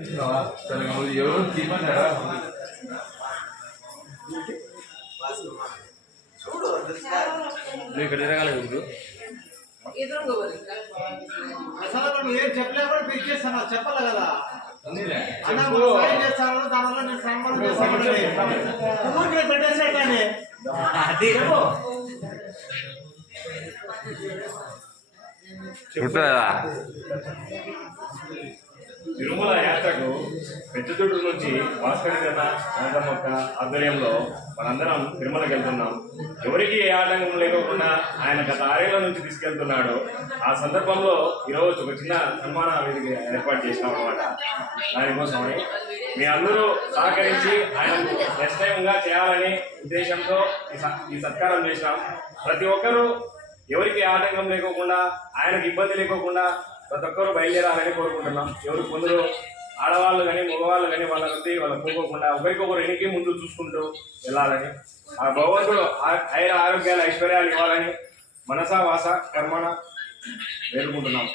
ఎవరు తీమన్నారా ఇక్కడ తిరగాలి అసలు నువ్వు ఏం చెప్పలే కూడా పిలిచేస్తాను చెప్పాలి కదా అన్న సాయం చేస్తాను దానివల్ల నేను సన్మానం చేస్తాను పెట్టేసేటాన్ని చెప్తా తిరుమల యాత్రకు పెద్దదొడ్డు నుంచి భాస్కర్ జన అనంతమొక్క ఆధ్వర్యంలో మనందరం తిరుమలకి వెళ్తున్నాం. ఎవరికి ఏ ఆటంకం లేకోకుండా ఆయన గత 6 ఏళ్ల నుంచి తీసుకెళ్తున్నాడు. ఆ సందర్భంలో ఈరోజు ఒక చిన్న సన్మాన వేదిక ఏర్పాటు చేసినాం అన్నమాట. దానికోసమని మీ అందరూ సహకరించి ఆయన నెక్స్ట్ టైంగా చేయాలని ఉద్దేశంతో ఈ సత్కారం చేసినాం. ప్రతి ఒక్కరూ ఎవరికి ఆటంకం లేకోకుండా ఆయనకు ఇబ్బంది లేకోకుండా ప్రతి ఒక్కరు బయలుదేరాలని కోరుకుంటున్నాం. ఎవరు కొందరు ఆడవాళ్ళు కానీ మగవాళ్ళు కానీ వాళ్ళ నుండి వాళ్ళకి పోకోకుండా ఒకరికొకరు వెనక్కి ముందు చూసుకుంటూ వెళ్ళాలని, ఆ భగవంతుడు ఆరోగ్యాలు ఐశ్వర్యాలు ఇవ్వాలని మనసా వాస కర్మణ వేడుకుంటున్నాం.